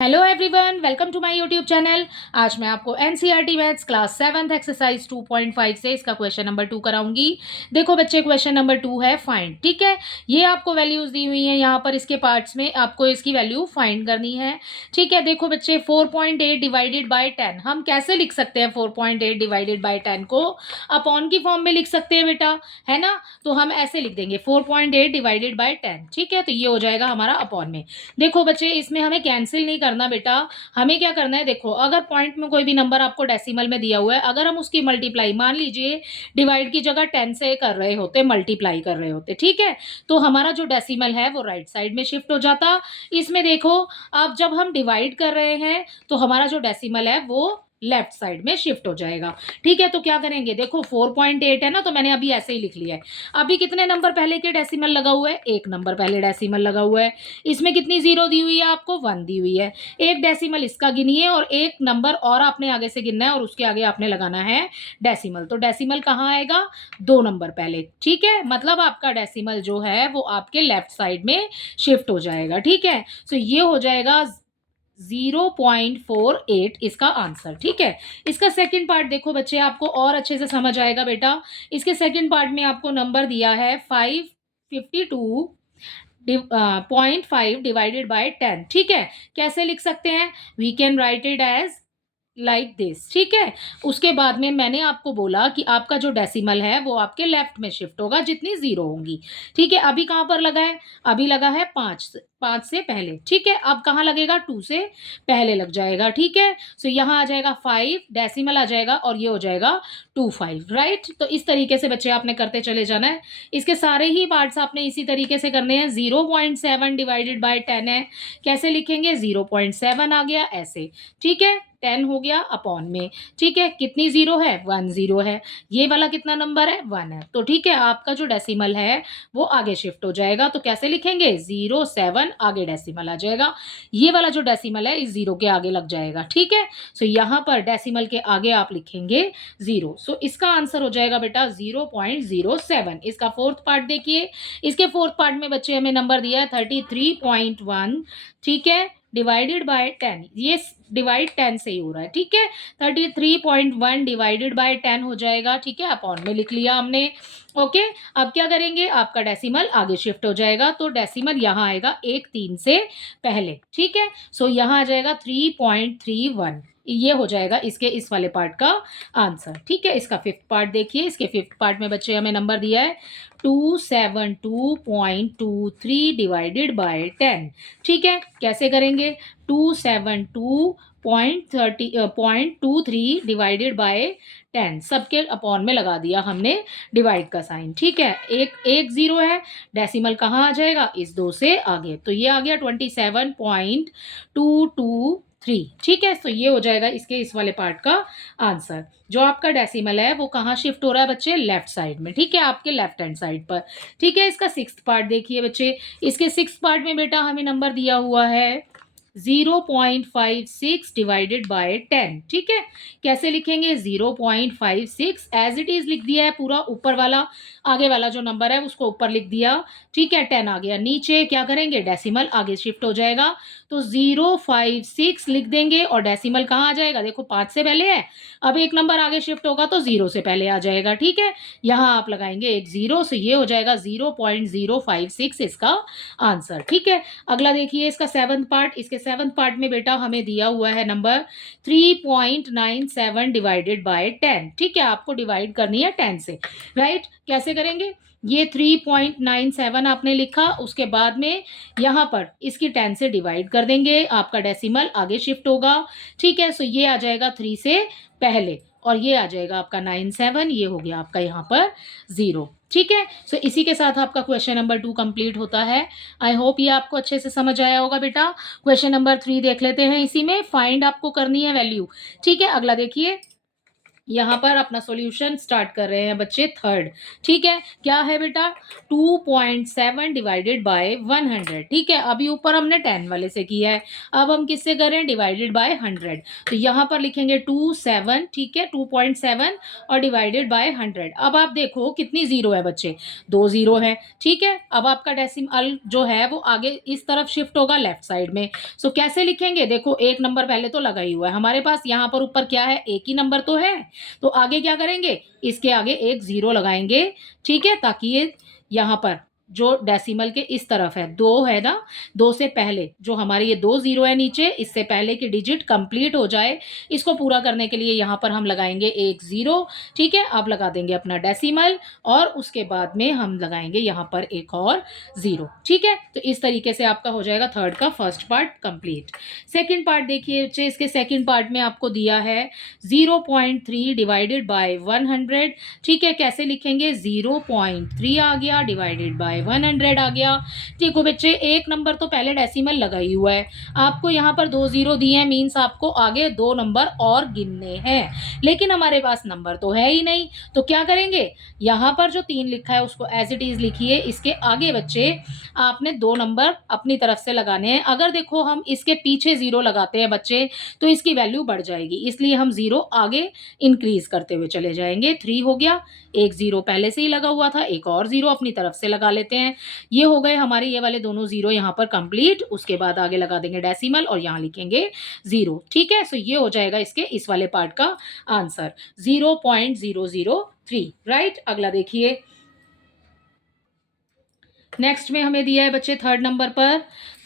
Hello everyone, welcome to my YouTube channel. आज मैं आपको NCERT maths class 7th exercise 2.5 से इसका क्वेश्चन नंबर 2 कराऊंगी। देखो बच्चे, क्वेश्चन नंबर 2 है फाइंड। ठीक है, ये आपको वैल्यूज दी हुई हैं यहाँ पर, इसके पार्ट्स में आपको इसकी वैल्यू फाइंड करनी है। ठीक है, देखो बच्चे, 4.8 डिवाइडेड बाय 10 हम कैसे लिख सकते हैं? 4.8 डिवाइडेड बाय 10 को अपॉन की फॉर्म में लिख सकते हैं बेटा, है ना। तो हम ऐसे लिख देंगे 4.8 डिवाइडेड बाय 10। ठीक है, तो ये हो जाएगा हमारा अपॉन में। देखो बच्चे, इसमें हमें कैंसिल नहीं करना बेटा, हमें क्या करना है, देखो अगर पॉइंट में कोई भी नंबर आपको डेसिमल में दिया हुआ है, अगर हम उसकी मल्टीप्लाई, मान लीजिए डिवाइड की जगह 10 से कर रहे होते, मल्टीप्लाई कर रहे होते, ठीक है, तो हमारा जो डेसिमल है वो राइट साइड में शिफ्ट हो जाता। इसमें देखो, अब जब हम डिवाइड कर रहे हैं तो हमारा जो डेसिमल है वो लेफ्ट साइड में शिफ्ट हो जाएगा। ठीक है, तो क्या करेंगे, देखो 4.8 है ना, तो मैंने अभी ऐसे ही लिख लिया है। अभी कितने नंबर पहले के डेसिमल लगा हुआ है? एक नंबर पहले डेसिमल लगा हुआ है। इसमें कितनी जीरो दी हुई है आपको? 1 दी हुई है। एक डेसिमल इसका गिनिए और एक नंबर और आपने आगे से गिनना है और उसके आगे आपने लगाना है डेसिमल। तो डेसिमल कहाँ आएगा? 2 नंबर पहले। ठीक है, मतलब आपका डेसिमल जो है वो आपके लेफ्ट साइड में शिफ्ट हो जाएगा। ठीक है, तो ये हो जाएगा 0.48 इसका आंसर। ठीक है, इसका सेकंड पार्ट देखो बच्चे, आपको और अच्छे से समझ आएगा बेटा। इसके सेकंड पार्ट में आपको नंबर दिया है 552 0.5 डिवाइडेड बाय 10। ठीक है, कैसे लिख सकते हैं? We can write it as like this. ठीक है, उसके बाद में मैंने आपको बोला कि आपका जो डेसिमल है वो आपके लेफ्ट में शिफ्ट होगा जितनी जीरो होंगी। ठीक है, अभी कहाँ पर लगा है? अभी लगा है 5 से पहले। ठीक है, अब कहाँ लगेगा? 2 से पहले लग जाएगा। ठीक है, सो यहाँ आ जाएगा 5, डेसिमल आ जाएगा और ये हो जाएगा 25। राइट, तो इस तरीके से बच्चे आपने करते चले जाना है। इसके सारे ही पार्ट्स आपने इसी तरीके से करने हैं। 0.7 डिवाइडेड बाय 10 है, कैसे लिखेंगे? 0.7 आ गया ऐसे। ठीक है, 10 हो गया अपॉन में। ठीक है, कितनी जीरो है? 1 जीरो है। ये वाला कितना नंबर है? 1 है। तो ठीक है, आपका जो डेसिमल है वो आगे शिफ्ट हो जाएगा। तो कैसे लिखेंगे? 0.7 आगे डेसिमल आ जाएगा। ये वाला जो डेसिमल है इस जीरो के आगे लग जाएगा। ठीक है, सो यहाँ पर डेसिमल के आगे आप लिखेंगे 0। सो इसका आंसर हो जाएगा बेटा 0.07। इसका फोर्थ पार्ट देखिए। इसके फोर्थ पार्ट में बच्चे हमें नंबर दिया है 33.1। ठीक है, डिवाइडेड बाय 10, ये डिवाइड 10 से ही हो रहा है। ठीक है, 33.1 डिवाइडेड बाय 10 हो जाएगा। ठीक है, अपॉन में लिख लिया हमने। ओके, अब क्या करेंगे, आपका डेसिमल आगे शिफ्ट हो जाएगा, तो डेसिमल यहाँ आएगा 1 3 से पहले। ठीक है, सो यहाँ आ जाएगा 3.31। ये हो जाएगा इसके इस वाले पार्ट का आंसर। ठीक है, इसका फिफ्थ पार्ट देखिए। इसके फिफ्थ पार्ट में बच्चे हमें नंबर दिया है 272.23 डिवाइडेड बाय 10। ठीक है, कैसे करेंगे? 272.23 डिवाइडेड बाय 10, सबके अपॉन में लगा दिया हमने डिवाइड का साइन। ठीक है, एक एक जीरो है, डेसिमल कहाँ आ जाएगा? इस 2 से आगे, तो ये आ गया 27.223। ठीक है, तो ये हो जाएगा इसके इस वाले पार्ट का आंसर। जो आपका डेसिमल है वो कहाँ शिफ्ट हो रहा है बच्चे? लेफ्ट साइड में। ठीक है, आपके लेफ्ट हैंड साइड पर। ठीक है, इसका सिक्स्थ पार्ट देखिए बच्चे। इसके सिक्स्थ पार्ट में बेटा हमें नंबर दिया हुआ है 0.56 डिवाइडेड बाय 10। ठीक है, कैसे लिखेंगे? 0.56 एज इट इज लिख दिया है पूरा, ऊपर वाला आगे वाला जो नंबर है उसको ऊपर लिख दिया। ठीक है, 10 आ गया नीचे। क्या करेंगे? डेसिमल आगे शिफ्ट हो जाएगा, तो 0.56 लिख देंगे और डेसिमल कहाँ आ जाएगा? देखो 5 से पहले है, अब एक नंबर आगे शिफ्ट होगा तो 0 से पहले आ जाएगा। ठीक है, यहाँ आप लगाएंगे एक 0, से ये हो जाएगा 0.056 इसका आंसर। ठीक है, अगला देखिए इसका सेवंथ पार्ट। इसके सेवंथ पार्ट में बेटा हमें दिया हुआ है नंबर 3.97 डिवाइडेड बाय 10। ठीक है, आपको डिवाइड करनी है 10 से। राइट, कैसे करेंगे? ये 3.97 आपने लिखा, उसके बाद में यहाँ पर इसकी 10 से डिवाइड कर देंगे, आपका डेसिमल आगे शिफ्ट होगा। ठीक है, सो ये आ जाएगा 3 से पहले और ये आ जाएगा आपका 97। ये हो गया आपका यहाँ पर 0। ठीक है, सो इसी के साथ आपका क्वेश्चन नंबर 2 कंप्लीट होता है। आई होप ये आपको अच्छे से समझ आया होगा बेटा। क्वेश्चन नंबर 3 देख लेते हैं। इसी में फाइंड आपको करनी है वैल्यू। ठीक है, अगला देखिए, यहाँ पर अपना सॉल्यूशन स्टार्ट कर रहे हैं बच्चे थर्ड। ठीक है, क्या है बेटा 2.7 डिवाइडेड बाय 100। ठीक है, अभी ऊपर हमने 10 वाले से किया है, अब हम किससे करें डिवाइडेड बाय 100। तो यहाँ पर लिखेंगे 27। ठीक है, 2.7 और डिवाइडेड बाय 100। अब आप देखो कितनी जीरो है बच्चे, 2 जीरो है। ठीक है, अब आपका डेसिमल जो है वो आगे इस तरफ शिफ्ट होगा लेफ्ट साइड में। सो कैसे लिखेंगे, देखो एक नंबर पहले तो लगा ही हुआ है हमारे पास, यहाँ पर ऊपर क्या है एक ही नंबर तो है, तो आगे क्या करेंगे इसके आगे एक जीरो लगाएंगे। ठीक है, ताकि ये यहाँ पर जो डेसिमल के इस तरफ है दो है ना, दो से पहले जो हमारे ये 2 जीरो है नीचे, इससे पहले की डिजिट कंप्लीट हो जाए, इसको पूरा करने के लिए यहाँ पर हम लगाएंगे एक जीरो। ठीक है, अब लगा देंगे अपना डेसिमल और उसके बाद में हम लगाएंगे यहाँ पर एक और जीरो। ठीक है, तो इस तरीके से आपका हो जाएगा थर्ड का first part complete. Second part देखिए बच्चे, इसके सेकेंड पार्ट में आपको दिया है 0.3 डिवाइडेड बाय 100। ठीक है, कैसे लिखेंगे 0.3 आ गया डिवाइडेड बाय 100 आ गया। ठीक हो बच्चे, एक नंबर तो पहले डेसिमल लगा ही हुआ है, आपको यहाँ पर 2 जीरो दिए हैं, मीन्स आपको आगे 2 नंबर और गिनने हैं, लेकिन हमारे पास नंबर तो है ही नहीं। तो क्या करेंगे, यहाँ पर जो 3 लिखा है उसको एज इट इज लिखिए, इसके आगे बच्चे आपने 2 नंबर अपनी तरफ से लगाने हैं। अगर देखो हम इसके पीछे जीरो लगाते हैं बच्चे तो इसकी वैल्यू बढ़ जाएगी, इसलिए हम जीरो आगे इंक्रीज करते हुए चले जाएंगे। 3 हो गया, एक जीरो पहले से ही लगा हुआ था, एक और जीरो अपनी तरफ से लगा लेते हैं। ये हो गए हमारे ये वाले दोनों जीरो यहाँ पर कंप्लीट। उसके बाद आगे लगा देंगे डेसिमल और यहाँ लिखेंगे जीरो। ठीक है, सो ये हो जाएगा इसके इस वाले पार्ट का आंसर 0.003। राइट, अगला देखिए, नेक्स्ट में हमें दिया है बच्चे थर्ड नंबर पर,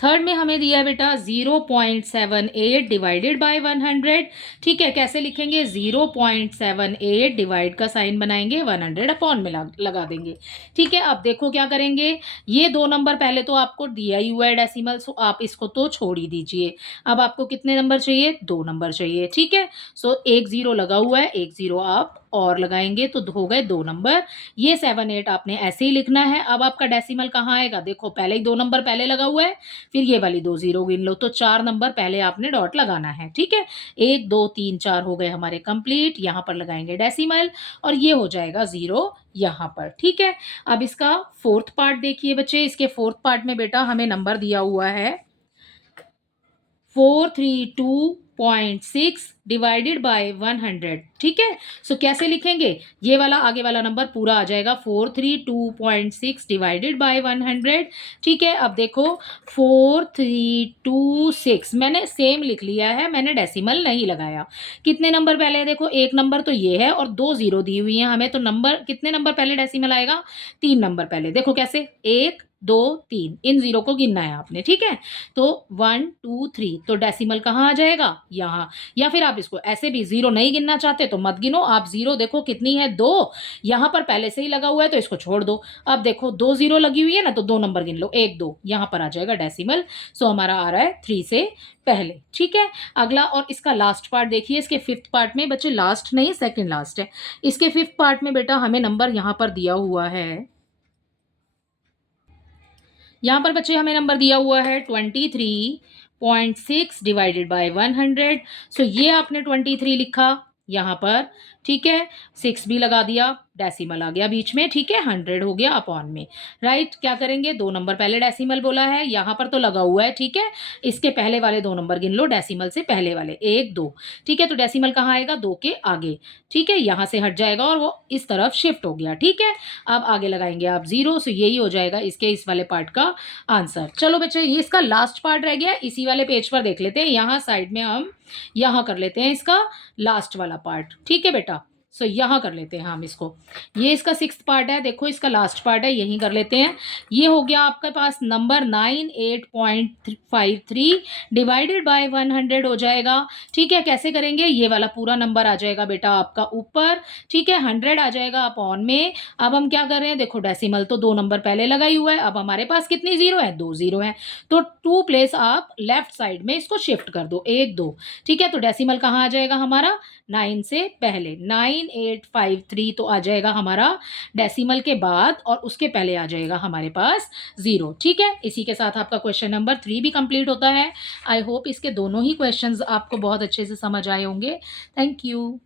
थर्ड में हमें दिया है बेटा 0.78 डिवाइडेड बाय 100। ठीक है, कैसे लिखेंगे 0.78 डिवाइड का साइन बनाएंगे, 100 अपॉन में लगा देंगे। ठीक है, अब देखो क्या करेंगे, ये 2 नंबर पहले तो आपको दिया ही हुआ है डेसिमल, सो आप इसको तो छोड़ ही दीजिए। अब आपको कितने नंबर चाहिए, 2 नंबर चाहिए। ठीक है, सो एक जीरो लगा हुआ है, एक जीरो आप और लगाएंगे तो हो गए 2 नंबर। ये 7 8 आपने ऐसे ही लिखना है। अब आपका डेसिमल कहाँ आएगा, देखो पहले ही 2 नंबर पहले लगा हुआ है, फिर ये वाली 2 जीरो गिन लो, तो 4 नंबर पहले आपने डॉट लगाना है। ठीक है, 1 2 3 4 हो गए हमारे कंप्लीट, यहाँ पर लगाएंगे डेसिमल और ये हो जाएगा जीरो यहाँ पर। ठीक है, अब इसका फोर्थ पार्ट देखिए बच्चे, इसके फोर्थ पार्ट में बेटा हमें नंबर दिया हुआ है 432.6 डिवाइडेड बाय 100। ठीक है, सो कैसे लिखेंगे, ये वाला आगे वाला नंबर पूरा आ जाएगा 432.6 डिवाइडेड बाय 100। ठीक है, अब देखो 4326 मैंने सेम लिख लिया है, मैंने डेसिमल नहीं लगाया। कितने नंबर पहले है, देखो एक नंबर तो ये है और 2 जीरो दी हुई है हमें, तो नंबर कितने नंबर पहले डेसिमल आएगा, 3 नंबर पहले। देखो कैसे 1 2 3 इन जीरो को गिनना है आपने। ठीक है, तो 1 2 3 तो डेसिमल कहाँ आ जाएगा यहाँ, या फिर आप इसको ऐसे भी जीरो नहीं गिनना चाहते तो मत गिनो आप, जीरो देखो कितनी है 2, यहाँ पर पहले से ही लगा हुआ है तो इसको छोड़ दो। अब देखो 2 जीरो लगी हुई है ना, तो 2 नंबर गिन लो, 1 2 यहाँ पर आ जाएगा डेसिमल। सो हमारा आ रहा है 3 से पहले। ठीक है, अगला और इसका लास्ट पार्ट देखिए, इसके फिफ्थ पार्ट में बच्चे, लास्ट नहीं सेकेंड लास्ट है, इसके फिफ्थ पार्ट में बेटा हमें नंबर यहाँ पर दिया हुआ है, यहाँ पर बच्चे हमें नंबर दिया हुआ है 23.6 डिवाइडेड बाय 100। सो ये आपने 23 लिखा यहाँ पर। ठीक है, 6 भी लगा दिया, डेसिमल आ गया बीच में। ठीक है, 100 हो गया अपॉन में। राइट, क्या करेंगे, 2 नंबर पहले डेसिमल बोला है, यहाँ पर तो लगा हुआ है। ठीक है, इसके पहले वाले 2 नंबर गिन लो, डेसिमल से पहले वाले 1 2। ठीक है, तो डेसिमल कहाँ आएगा, 2 के आगे। ठीक है, यहाँ से हट जाएगा और वो इस तरफ शिफ्ट हो गया। ठीक है, अब आगे लगाएंगे आप जीरो, सो यही हो जाएगा इसके इस वाले पार्ट का आंसर। चलो बच्चे, ये इसका लास्ट पार्ट रह गया, इसी वाले पेज पर देख लेते हैं, यहाँ साइड में हम यहाँ कर लेते हैं इसका लास्ट वाला पार्ट। ठीक है बेटा, सो यहाँ कर लेते हैं हम इसको, ये इसका सिक्स्थ पार्ट है, देखो इसका लास्ट पार्ट है, यहीं कर लेते हैं। ये हो गया आपके पास नंबर 98.53 डिवाइडेड बाय 100 हो जाएगा। ठीक है, कैसे करेंगे, ये वाला पूरा नंबर आ जाएगा बेटा आपका ऊपर। ठीक है, 100 आ जाएगा अपॉन में। अब हम क्या कर रहे हैं, देखो डेसिमल तो 2 नंबर पहले लगा ही हुआ है, अब हमारे पास कितनी जीरो है, 2 जीरो है, तो 2 प्लेस आप लेफ्ट साइड में इसको शिफ्ट कर दो, 1 2। ठीक है, तो डेसिमल कहाँ आ जाएगा हमारा, 9 से पहले, 9853 तो आ जाएगा हमारा डेसिमल के बाद, और उसके पहले आ जाएगा हमारे पास जीरो। ठीक है, इसी के साथ आपका क्वेश्चन नंबर 3 भी कंप्लीट होता है। आई होप इसके दोनों ही क्वेश्चंस आपको बहुत अच्छे से समझ आए होंगे। Thank you.